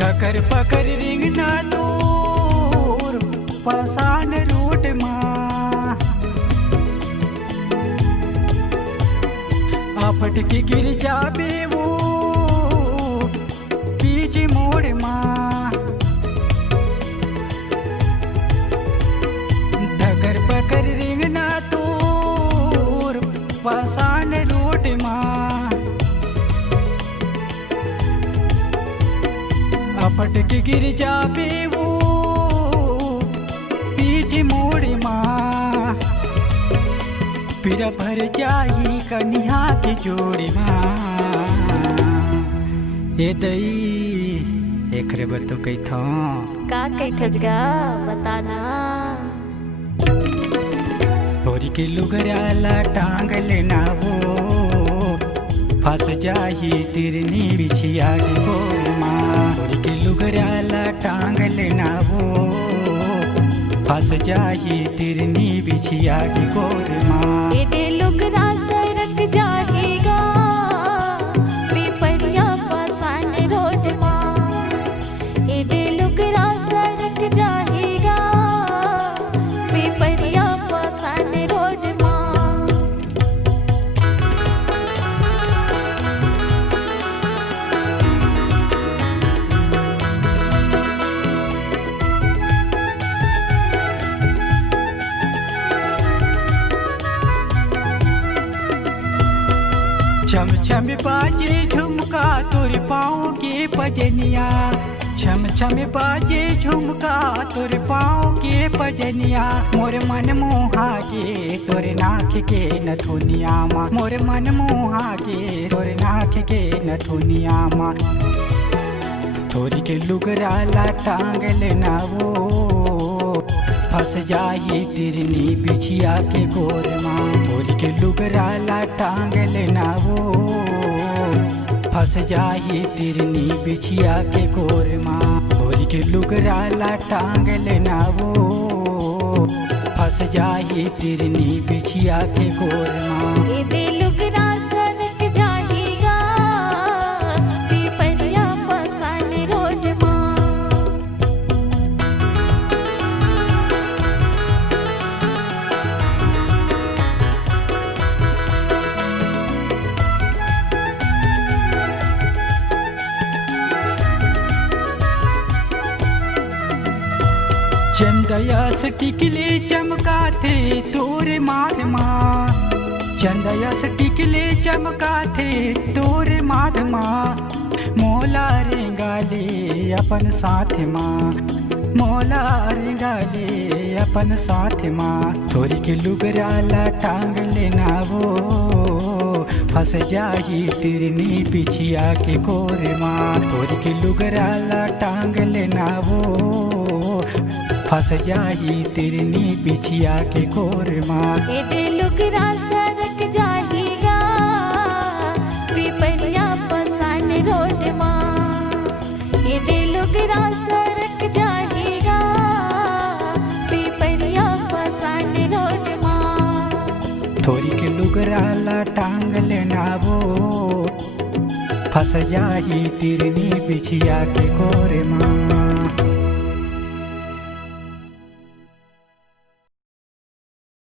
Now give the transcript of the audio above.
धकर पकर रिंगना दूर पाषाण रूट माँ आपट के गिर जाबे वो बीच मोड़ माँ धकर पकर रिंगना दूर पाषाण रूट माँ अपट के गिर जाबे वो बीच मोड़ माँ पिरा भर जाही कन्या की जोड़ी माँ ये दई एकरे बतो कही थो का कही बताना थोड़ी के लुगराला टांग लेना वो फंस जाही तिरनी बिछिया की गोर माँ थोड़ी के लुगराला टांग लेना वो फंस जाही तिरनी बिछिया की गोर माँ ये दे लुगरा सरक जाएगा पिपरिया पाषाण रोड माँ ये दे लुगरा सरक जाएगा पिपरिया पाषाण रोड माँ छम छम बाजे झुमका तोर पाँव के पजनिया छम छम बाजे झुमका तोर पाँव के पजनिया मोर मन मोहा के तोर नाक के नथुनिया माँ मोर मन मोहा के तोर नाक के नथुनिया माँ थोड़ी के लुगराला टांग लेना वो फंस जाही तिरनी बिछिया के गोर माँ थोड़ी के लुगराला टांग लेना वो फंस जाही तिरनी बिछिया के गोर माँ थोड़ी के लुगराला टांग लेना वो फंस जाही तिरनी बिछिया के गोर माँ ये दे लुगरा सरक जाएगा पिपरिया पाषाण रोड माँ चंदयस टिकले चमका थे तोरे माध माँ चंदयस टिकले चमका थे तोरे माध माँ मोला रेंगाले अपन साथ माँ मोला रेंगाले अपन साथ माँ थोड़ी के लुगराला टांग लेना वो फंस जाही तिरनी बिछिया के गोर माँ थोड़ी के लुगराला टांग लेना वो फंस जाही तिरनी बिछिया के गोर माँ ये दे लुगरा सरक जाएगा पिपरिया पाषाण रोड माँ ये दे लुगरा सरक जाएगा पिपरिया पाषाण रोड माँ थोड़ी के लुगराला टांग लेना वो फंस जाही तिरनी बिछिया के गोर माँ।